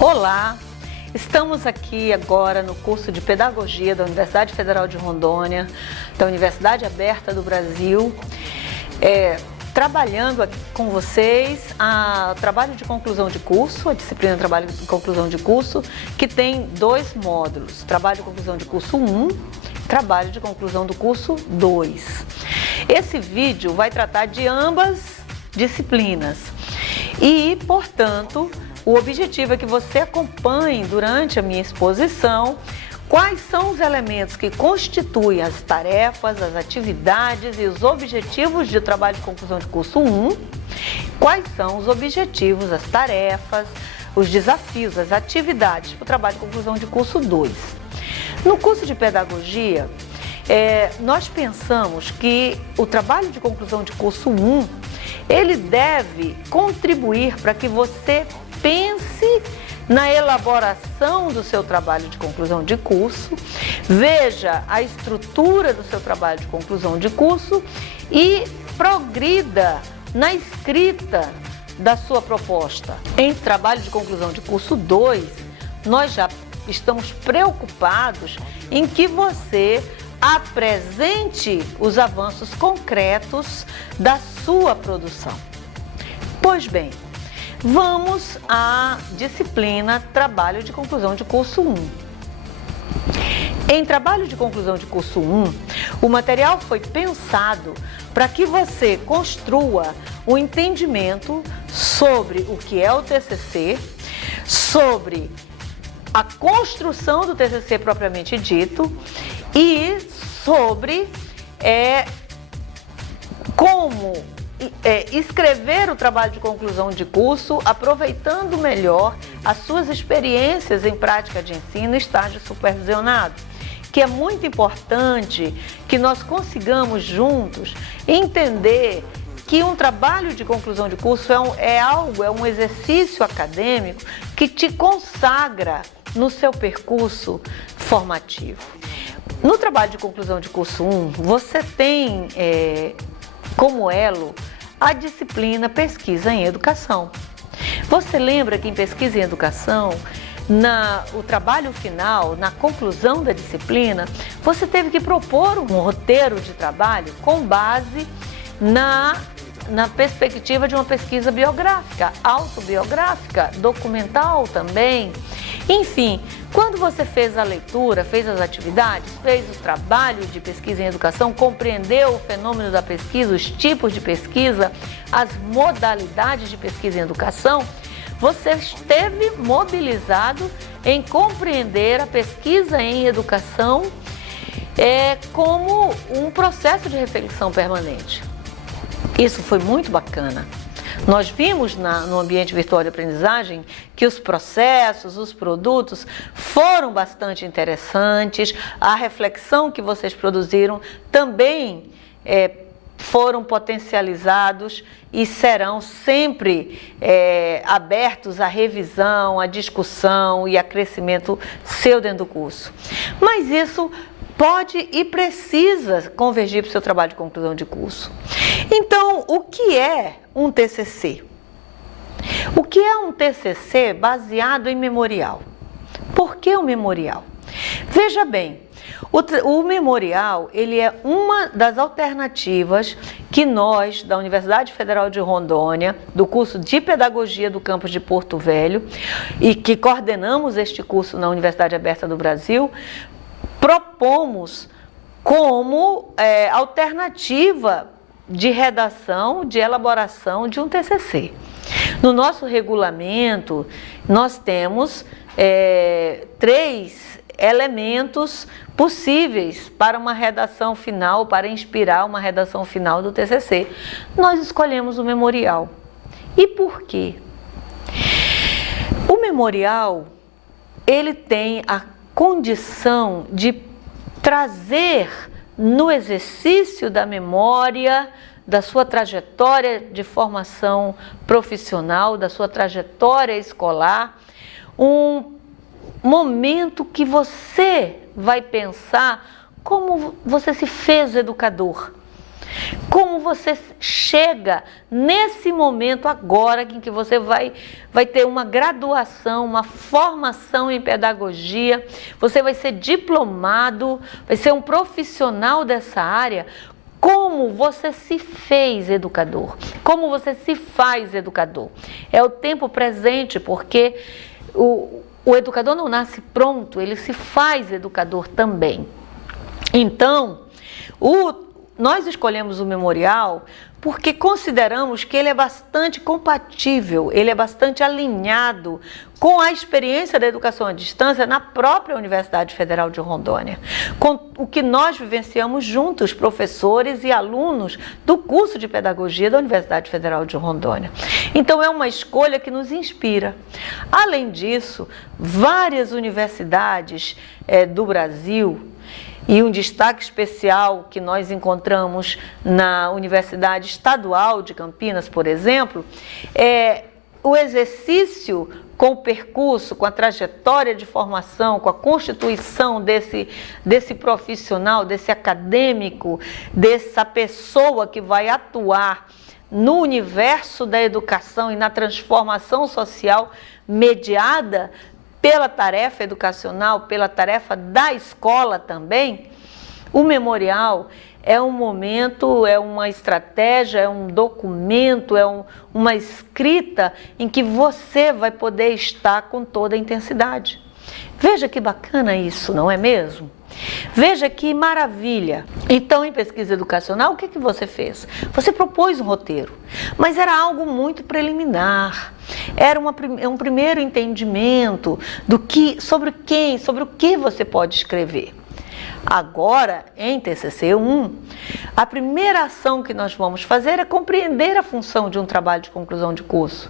Olá, estamos aqui agora no curso de Pedagogia da Universidade Federal de Rondônia, da Universidade Aberta do Brasil, trabalhando aqui com vocês o trabalho de conclusão de curso, a disciplina de trabalho de conclusão de curso, que tem dois módulos, trabalho de conclusão de curso 1, trabalho de conclusão do curso 2. Esse vídeo vai tratar de ambas disciplinas e, portanto, o objetivo é que você acompanhe durante a minha exposição quais são os elementos que constituem as tarefas, as atividades e os objetivos de trabalho de conclusão de curso 1, quais são os objetivos, as tarefas, os desafios, as atividades para o trabalho de conclusão de curso 2. No curso de Pedagogia, nós pensamos que o trabalho de conclusão de curso 1, ele deve contribuir para que você pense na elaboração do seu trabalho de conclusão de curso, veja a estrutura do seu trabalho de conclusão de curso e progrida na escrita da sua proposta. Em trabalho de conclusão de curso 2, nós já estamos preocupados em que você apresente os avanços concretos da sua produção. Pois bem, vamos à disciplina Trabalho de Conclusão de Curso 1. Em Trabalho de Conclusão de Curso 1, o material foi pensado para que você construa um entendimento sobre o que é o TCC, sobre a construção do TCC propriamente dito e sobre como escrever o trabalho de conclusão de curso, aproveitando melhor as suas experiências em prática de ensino e estágio supervisionado, que é muito importante que nós consigamos juntos entender que um trabalho de conclusão de curso é um exercício acadêmico que te consagra no seu percurso formativo. No trabalho de conclusão de curso 1, você tem como elo a disciplina Pesquisa em Educação. Você lembra que em Pesquisa em Educação, o trabalho final, na conclusão da disciplina, você teve que propor um roteiro de trabalho com base na perspectiva de uma pesquisa biográfica, autobiográfica, documental também. Enfim, quando você fez a leitura, fez as atividades, fez o trabalho de pesquisa em educação, compreendeu o fenômeno da pesquisa, os tipos de pesquisa, as modalidades de pesquisa em educação, você esteve mobilizado em compreender a pesquisa em educação como um processo de reflexão permanente. Isso foi muito bacana. Nós vimos no ambiente virtual de aprendizagem que os processos, os produtos foram bastante interessantes, a reflexão que vocês produziram também foram potencializados e serão sempre abertos à revisão, à discussão e a crescimento seu dentro do curso. Mas isso pode e precisa convergir para o seu trabalho de conclusão de curso. Então, o que é um TCC? O que é um TCC baseado em memorial? Por que o memorial? Veja bem, o memorial ele é uma das alternativas que nós, da Universidade Federal de Rondônia, do curso de Pedagogia do campus de Porto Velho, e que coordenamos este curso na Universidade Aberta do Brasil, propomos como alternativa de redação, de elaboração de um TCC. No nosso regulamento, nós temos 3 elementos possíveis para uma redação final, para inspirar uma redação final do TCC. Nós escolhemos o memorial. E por quê? O memorial, ele tem a condição de trazer no exercício da memória, da sua trajetória de formação profissional, da sua trajetória escolar, um momento que você vai pensar como você se fez educador, como você chega nesse momento agora em que você vai ter uma graduação, uma formação em pedagogia, você vai ser diplomado, vai ser um profissional dessa área. Como você se fez educador? Como você se faz educador? É o tempo presente, porque o educador não nasce pronto, ele se faz educador também. Então, nós escolhemos o memorial porque consideramos que ele é bastante compatível, ele é bastante alinhado com a experiência da educação à distância na própria Universidade Federal de Rondônia, com o que nós vivenciamos juntos, professores e alunos do curso de Pedagogia da Universidade Federal de Rondônia. Então, é uma escolha que nos inspira. Além disso, várias universidades do Brasil, e um destaque especial que nós encontramos na Universidade Estadual de Campinas, por exemplo, é o exercício com o percurso, com a trajetória de formação, com a constituição desse profissional, desse acadêmico, dessa pessoa que vai atuar no universo da educação e na transformação social mediada pela tarefa educacional, pela tarefa da escola também. O memorial é um momento, é uma estratégia, é um documento, uma escrita em que você vai poder estar com toda a intensidade. Veja que bacana isso, não é mesmo? Veja que maravilha. Então, em pesquisa educacional, o que você fez? Você propôs um roteiro, mas era algo muito preliminar. Era um primeiro entendimento sobre o que você pode escrever. Agora, em TCC1, a primeira ação que nós vamos fazer é compreender a função de um trabalho de conclusão de curso,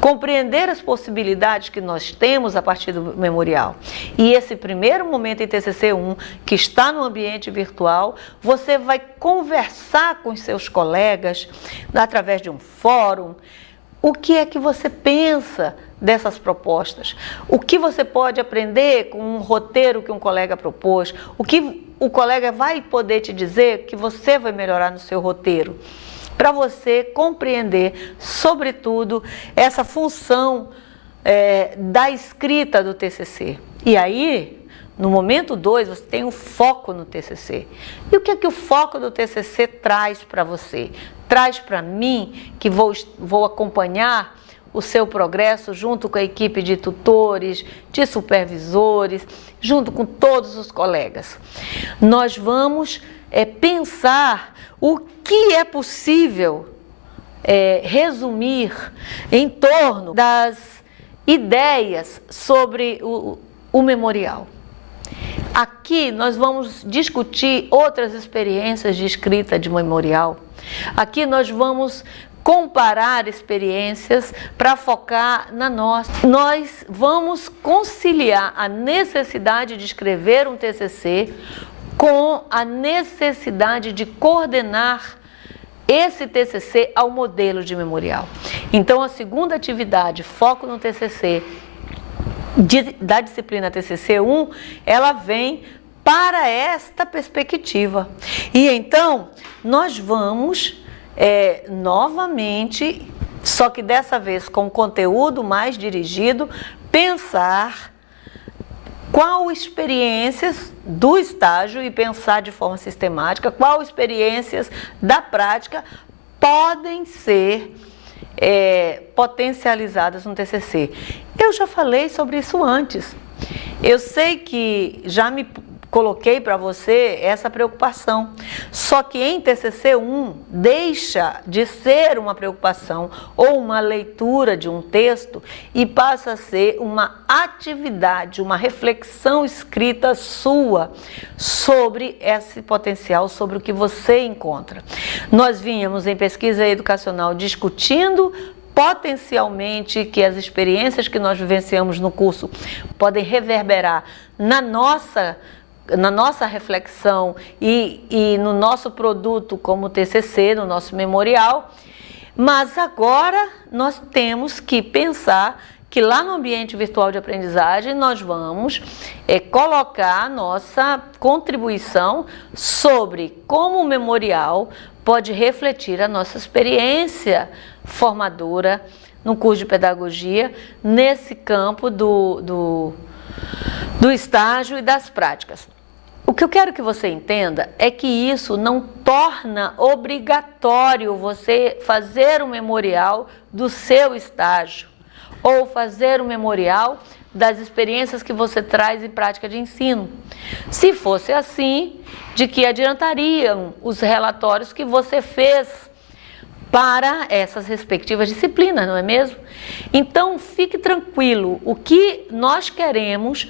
compreender as possibilidades que nós temos a partir do memorial. E esse primeiro momento em TCC1, que está no ambiente virtual, você vai conversar com os seus colegas através de um fórum. O que é que você pensa dessas propostas? O que você pode aprender com um roteiro que um colega propôs? O que o colega vai poder te dizer que você vai melhorar no seu roteiro? Para você compreender, sobretudo, essa função da escrita do TCC. E aí, no momento 2, você tem um foco no TCC. E o que é que o foco do TCC traz para você? Traz para mim, que vou acompanhar o seu progresso junto com a equipe de tutores, de supervisores, junto com todos os colegas. Nós vamos pensar o que é possível resumir em torno das ideias sobre o memorial. Aqui nós vamos discutir outras experiências de escrita de memorial. Aqui nós vamos comparar experiências para focar na nossa. Nós vamos conciliar a necessidade de escrever um TCC com a necessidade de coordenar esse TCC ao modelo de memorial. Então, a segunda atividade, foco no TCC, da disciplina TCC1, ela vem para esta perspectiva. E então, nós vamos novamente, só que dessa vez com conteúdo mais dirigido, pensar qual experiências do estágio e pensar de forma sistemática, qual experiências da prática podem ser potencializadas no TCC. Eu já falei sobre isso antes. Eu sei que já me coloquei para você essa preocupação. Só que em TCC1 deixa de ser uma preocupação ou uma leitura de um texto e passa a ser uma atividade, uma reflexão escrita sua sobre esse potencial, sobre o que você encontra. Nós vínhamos em pesquisa educacional discutindo potencialmente que as experiências que nós vivenciamos no curso podem reverberar na nossa reflexão e no nosso produto como TCC, no nosso memorial, mas agora nós temos que pensar que lá no ambiente virtual de aprendizagem nós vamos colocar a nossa contribuição sobre como o memorial pode refletir a nossa experiência formadora no curso de pedagogia, nesse campo do estágio e das práticas. O que eu quero que você entenda é que isso não torna obrigatório você fazer um memorial do seu estágio ou fazer um memorial das experiências que você traz em prática de ensino. Se fosse assim, de que adiantariam os relatórios que você fez para essas respectivas disciplinas, não é mesmo? Então, fique tranquilo, o que nós queremos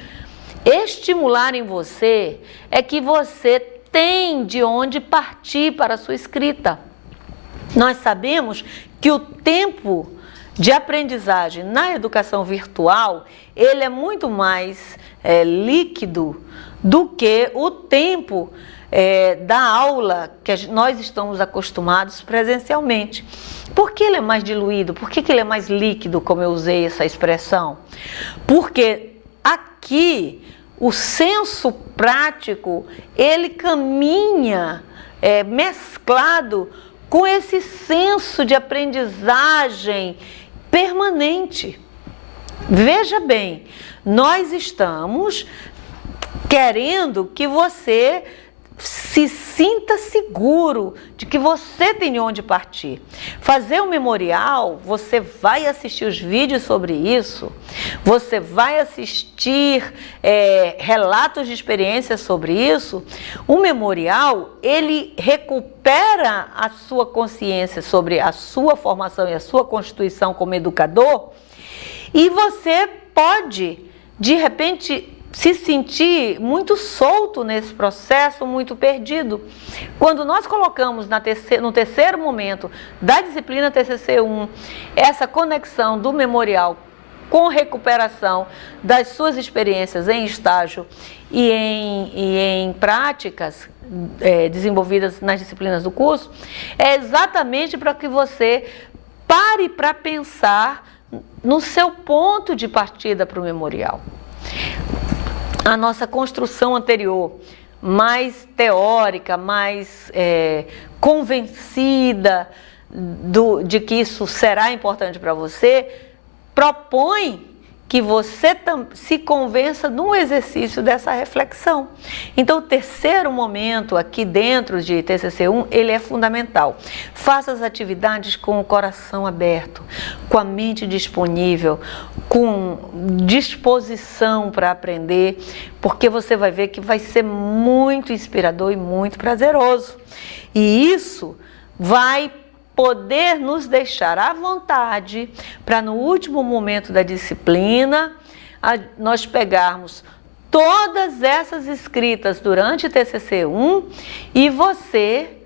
estimular em você é que você tem de onde partir para a sua escrita. Nós sabemos que o tempo de aprendizagem na educação virtual, ele é muito mais líquido do que o tempo da aula que nós estamos acostumados presencialmente. Por que ele é mais diluído? Por que ele é mais líquido, como eu usei essa expressão? Porque aqui o senso prático, ele caminha mesclado com esse senso de aprendizagem permanente. Veja bem, nós estamos querendo que você se sinta seguro de que você tem de onde partir. Fazer um memorial, você vai assistir os vídeos sobre isso, você vai assistir relatos de experiências sobre isso. O memorial, ele recupera a sua consciência sobre a sua formação e a sua constituição como educador, e você pode, de repente, se sentir muito solto nesse processo, muito perdido. Quando nós colocamos no terceiro momento da disciplina TCC1, essa conexão do memorial com recuperação das suas experiências em estágio e em práticas desenvolvidas nas disciplinas do curso, é exatamente para que você pare para pensar no seu ponto de partida para o memorial. A nossa construção anterior, mais teórica, mais convencida de que isso será importante para você, propõe que você se convença num exercício dessa reflexão. Então, o terceiro momento aqui dentro de TCC1, ele é fundamental. Faça as atividades com o coração aberto, com a mente disponível, com disposição para aprender, porque você vai ver que vai ser muito inspirador e muito prazeroso. E isso vai poder nos deixar à vontade para, no último momento da disciplina, nós pegarmos todas essas escritas durante TCC1 e você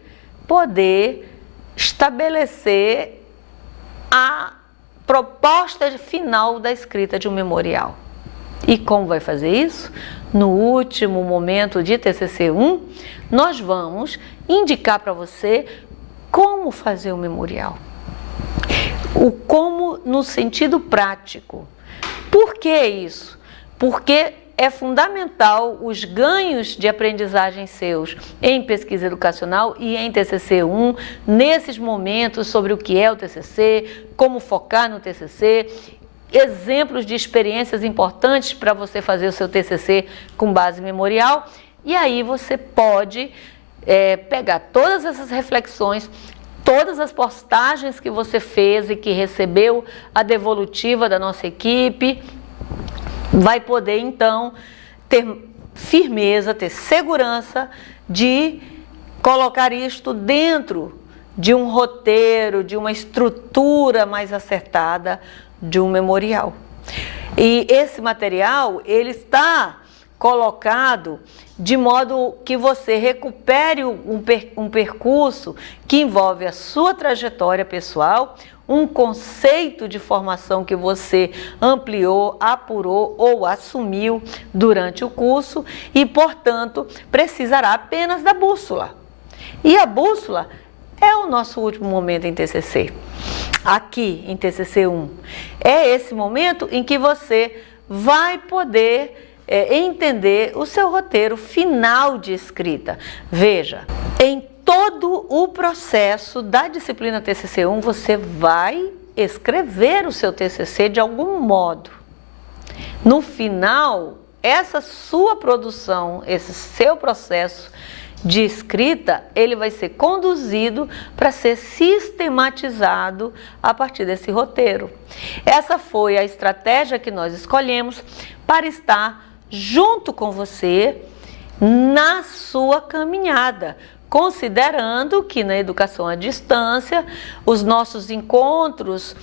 poder estabelecer a proposta final da escrita de um memorial. E como vai fazer isso? No último momento de TCC1, nós vamos indicar para você como fazer o memorial. O como no sentido prático. Por que isso? Porque é fundamental os ganhos de aprendizagem seus em pesquisa educacional e em TCC1, nesses momentos sobre o que é o TCC, como focar no TCC, exemplos de experiências importantes para você fazer o seu TCC com base memorial, e aí você pode pegar todas essas reflexões, todas as postagens que você fez e que recebeu a devolutiva da nossa equipe, vai poder então ter firmeza, ter segurança de colocar isto dentro de um roteiro, de uma estrutura mais acertada de um memorial. E esse material, ele está colocado de modo que você recupere um percurso que envolve a sua trajetória pessoal, um conceito de formação que você ampliou, apurou ou assumiu durante o curso e, portanto, precisará apenas da bússola. E a bússola é o nosso último momento em TCC. Aqui em TCC1 é esse momento em que você vai poder entender o seu roteiro final de escrita. Veja, em todo o processo da disciplina TCC1, você vai escrever o seu TCC de algum modo. No final, essa sua produção, esse seu processo de escrita, ele vai ser conduzido para ser sistematizado a partir desse roteiro. Essa foi a estratégia que nós escolhemos para estar junto com você na sua caminhada, considerando que na educação à distância, os nossos encontros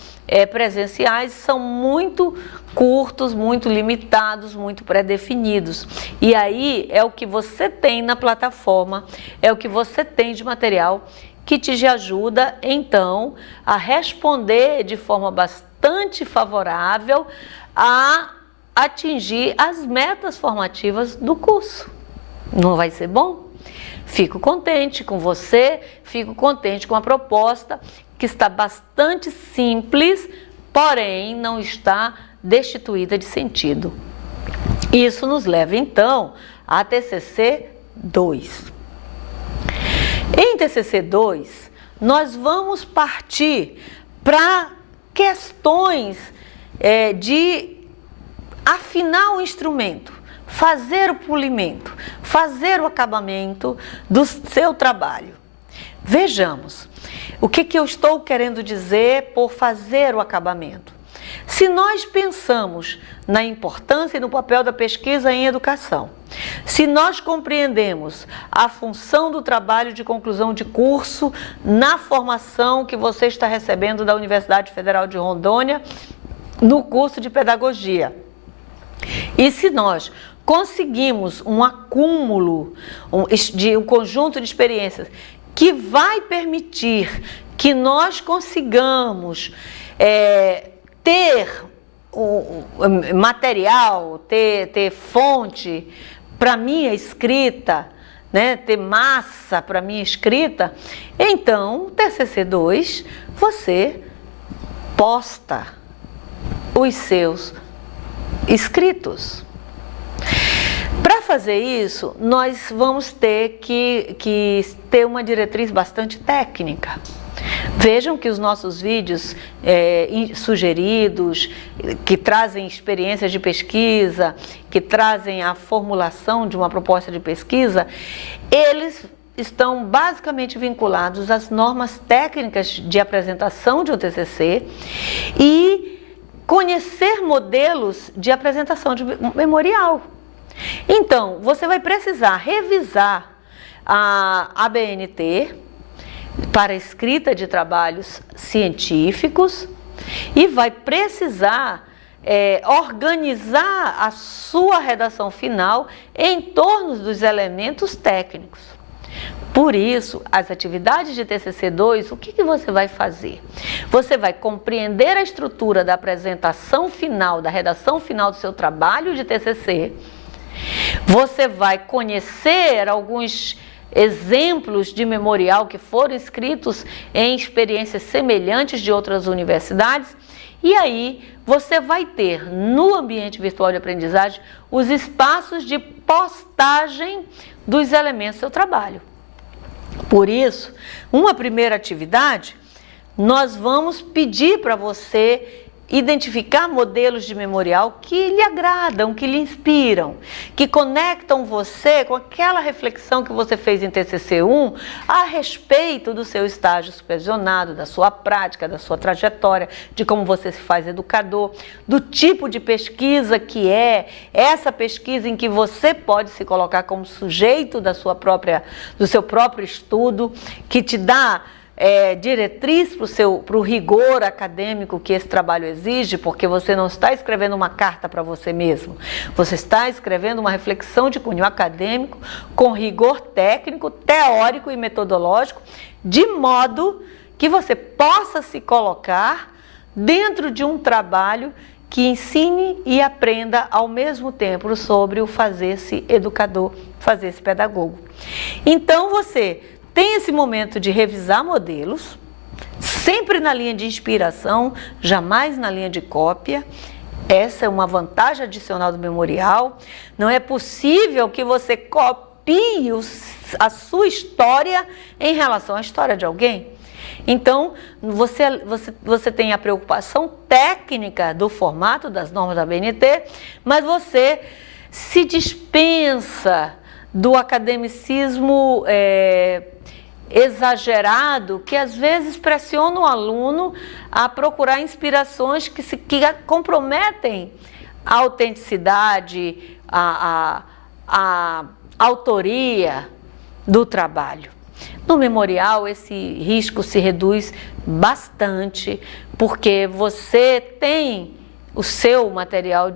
presenciais são muito curtos, muito limitados, muito pré-definidos. E aí é o que você tem na plataforma, é o que você tem de material que te ajuda, então, a responder de forma bastante favorável a atingir as metas formativas do curso. Não vai ser bom? Fico contente com você, fico contente com a proposta, que está bastante simples, porém não está destituída de sentido. Isso nos leva, então, a TCC 2. Em TCC 2, nós vamos partir para questões de afinar o instrumento, fazer o polimento, fazer o acabamento do seu trabalho. Vejamos, o que eu estou querendo dizer por fazer o acabamento? Se nós pensamos na importância e no papel da pesquisa em educação, se nós compreendemos a função do trabalho de conclusão de curso na formação que você está recebendo da Universidade Federal de Rondônia, no curso de pedagogia, e se nós conseguimos um acúmulo de um conjunto de experiências que vai permitir que nós consigamos ter material, ter fonte para minha escrita, né, ter massa para minha escrita, então, TCC 2, você posta os seus escritos. Para fazer isso, nós vamos ter que ter uma diretriz bastante técnica. Vejam que os nossos vídeos sugeridos, que trazem experiências de pesquisa, que trazem a formulação de uma proposta de pesquisa, eles estão basicamente vinculados às normas técnicas de apresentação de um TCC e conhecer modelos de apresentação de memorial. Então, você vai precisar revisar a ABNT para escrita de trabalhos científicos e vai precisar organizar a sua redação final em torno dos elementos técnicos. Por isso, as atividades de TCC2, o que você vai fazer? Você vai compreender a estrutura da apresentação final, da redação final do seu trabalho de TCC. Você vai conhecer alguns exemplos de memorial que foram escritos em experiências semelhantes de outras universidades. E aí, você vai ter no ambiente virtual de aprendizagem os espaços de postagem dos elementos do seu trabalho. Por isso, uma primeira atividade, nós vamos pedir para você identificar modelos de memorial que lhe agradam, que lhe inspiram, que conectam você com aquela reflexão que você fez em TCC1 a respeito do seu estágio supervisionado, da sua prática, da sua trajetória, de como você se faz educador, do tipo de pesquisa que é essa pesquisa em que você pode se colocar como sujeito do seu próprio estudo, que te dá diretriz para o rigor acadêmico que esse trabalho exige, porque você não está escrevendo uma carta para você mesmo, você está escrevendo uma reflexão de cunho acadêmico com rigor técnico, teórico e metodológico, de modo que você possa se colocar dentro de um trabalho que ensine e aprenda ao mesmo tempo sobre o fazer-se educador, fazer-se pedagogo. Então você tem esse momento de revisar modelos, sempre na linha de inspiração, jamais na linha de cópia. Essa é uma vantagem adicional do memorial. Não é possível que você copie a sua história em relação à história de alguém. Então, você tem a preocupação técnica do formato das normas da BNT, mas você se dispensa do academicismo exagerado, que às vezes pressiona o aluno a procurar inspirações que comprometem a autenticidade, a autoria do trabalho. No memorial, esse risco se reduz bastante, porque você tem o seu material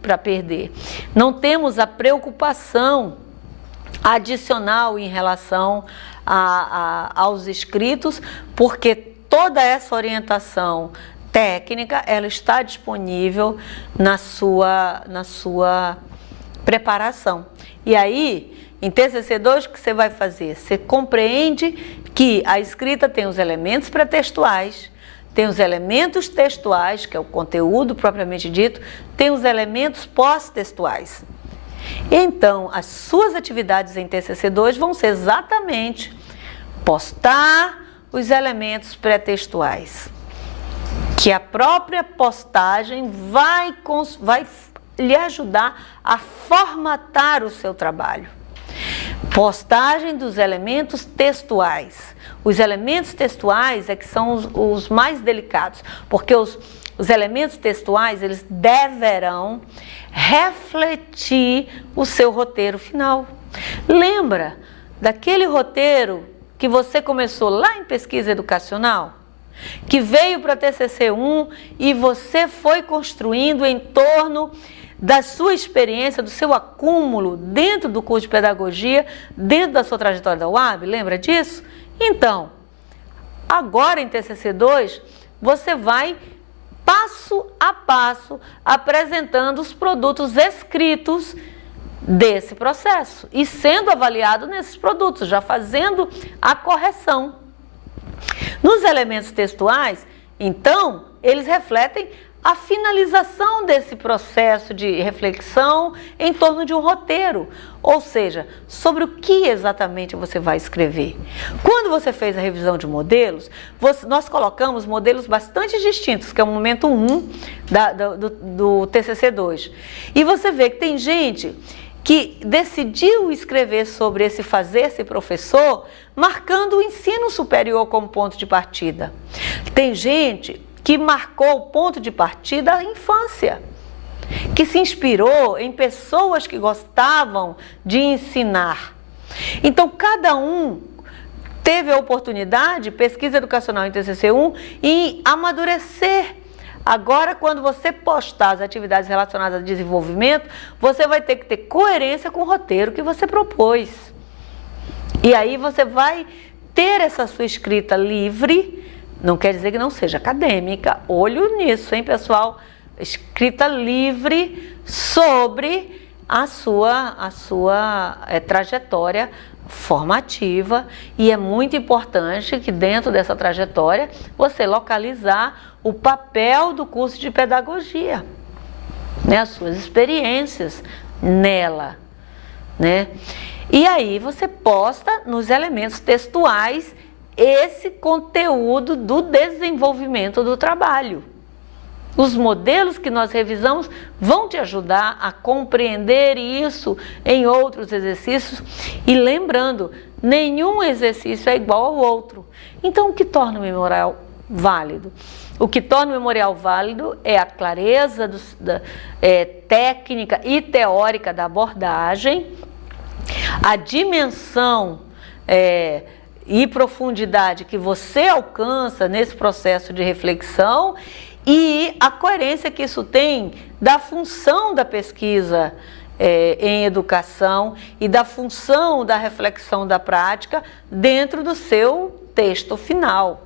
para perder. Não temos a preocupação adicional em relação aos escritos, porque toda essa orientação técnica, ela está disponível na sua preparação. E aí, em TCC2, o que você vai fazer? Você compreende que a escrita tem os elementos pré-textuais, tem os elementos textuais, que é o conteúdo propriamente dito, tem os elementos pós-textuais. Então, as suas atividades em TCC2 vão ser exatamente postar os elementos pré-textuais, que a própria postagem vai lhe ajudar a formatar o seu trabalho. Postagem dos elementos textuais. Os elementos textuais é que são os mais delicados, porque os elementos textuais, eles deverão refletir o seu roteiro final. Lembra daquele roteiro que você começou lá em pesquisa educacional? Que veio para TCC1 e você foi construindo em torno da sua experiência, do seu acúmulo dentro do curso de pedagogia, dentro da sua trajetória da UAB, lembra disso? Então, agora em TCC2, você vai passo a passo apresentando os produtos escritos desse processo e sendo avaliado nesses produtos, já fazendo a correção. Nos elementos textuais, então, eles refletem a finalização desse processo de reflexão em torno de um roteiro, ou seja, sobre o que exatamente você vai escrever. Quando você fez a revisão de modelos, nós colocamos modelos bastante distintos, que é o momento 1 do TCC2. E você vê que tem gente que decidiu escrever sobre esse fazer-se professor, marcando o ensino superior como ponto de partida. Tem gente que marcou o ponto de partida a infância, que se inspirou em pessoas que gostavam de ensinar. Então, cada um teve a oportunidade, pesquisa educacional em TCC1, em amadurecer. Agora, quando você postar as atividades relacionadas ao desenvolvimento, você vai ter que ter coerência com o roteiro que você propôs. E aí você vai ter essa sua escrita livre. Não quer dizer que não seja acadêmica, olho nisso, hein, pessoal? Escrita livre sobre a sua trajetória formativa, e é muito importante que dentro dessa trajetória você localizar o papel do curso de pedagogia, né, as suas experiências nela, né? E aí você posta nos elementos textuais esse conteúdo do desenvolvimento do trabalho. Os modelos que nós revisamos vão te ajudar a compreender isso em outros exercícios. E lembrando, nenhum exercício é igual ao outro. Então, o que torna o memorial válido? O que torna o memorial válido é a clareza técnica e teórica da abordagem, a dimensão e profundidade que você alcança nesse processo de reflexão e a coerência que isso tem da função da pesquisa em educação e da função da reflexão da prática dentro do seu texto final.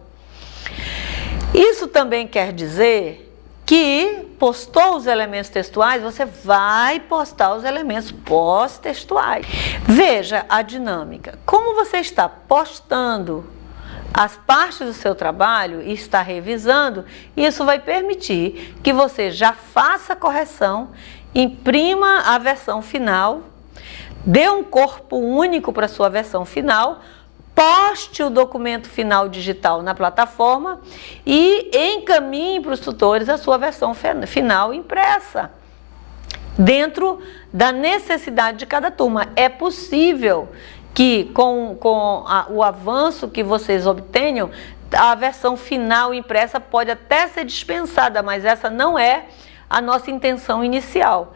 Isso também quer dizer que postou os elementos textuais, você vai postar os elementos pós-textuais. Veja a dinâmica. Como você está postando as partes do seu trabalho e está revisando, isso vai permitir que você já faça a correção, imprima a versão final, dê um corpo único para a sua versão final, poste o documento final digital na plataforma e encaminhe para os tutores a sua versão final impressa, dentro da necessidade de cada turma. É possível que com o avanço que vocês obtenham, a versão final impressa pode até ser dispensada, mas essa não é a nossa intenção inicial.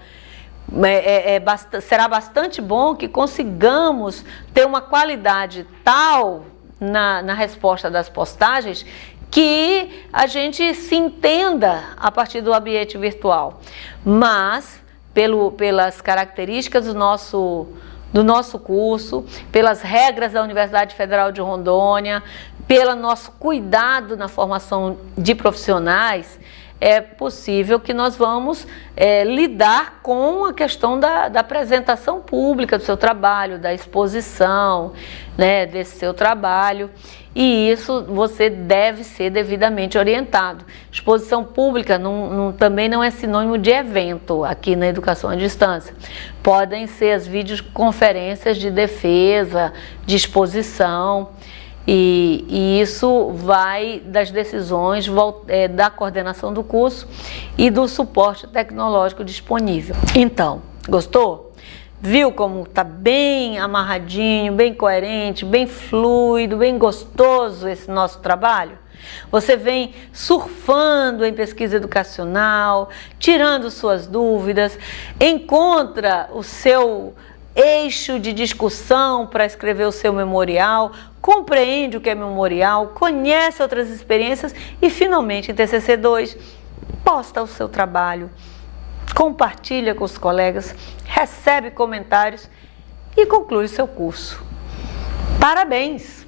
Será bastante bom que consigamos ter uma qualidade tal na resposta das postagens que a gente se entenda a partir do ambiente virtual. Mas, pelas características do nosso curso, pelas regras da Universidade Federal de Rondônia, pelo nosso cuidado na formação de profissionais, é possível que nós vamos lidar com a questão da apresentação pública do seu trabalho, da exposição, né, desse seu trabalho, e isso você deve ser devidamente orientado. Exposição pública também não é sinônimo de evento aqui na educação à distância. Podem ser as videoconferências de defesa, de exposição, e isso vai das decisões da coordenação do curso e do suporte tecnológico disponível. Então, gostou? Viu como está bem amarradinho, bem coerente, bem fluido, bem gostoso esse nosso trabalho? Você vem surfando em pesquisa educacional, tirando suas dúvidas, encontra o seu eixo de discussão para escrever o seu memorial, compreende o que é memorial, conhece outras experiências e, finalmente, em TCC2, posta o seu trabalho, compartilha com os colegas, recebe comentários e conclui o seu curso. Parabéns!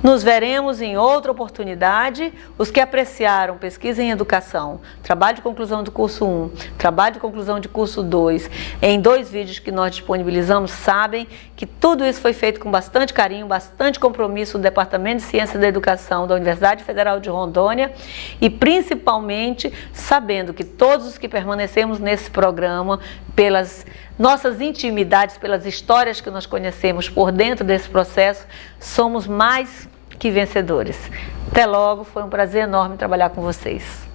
Nos veremos em outra oportunidade. Os que apreciaram pesquisa em educação, trabalho de conclusão do curso 1, trabalho de conclusão de curso 2, em 2 vídeos que nós disponibilizamos, sabem que tudo isso foi feito com bastante carinho, bastante compromisso do Departamento de Ciência da Educação da Universidade Federal de Rondônia e principalmente sabendo que todos os que permanecemos nesse programa, pelas nossas intimidades, pelas histórias que nós conhecemos por dentro desse processo, somos mais que vencedores. Até logo, foi um prazer enorme trabalhar com vocês.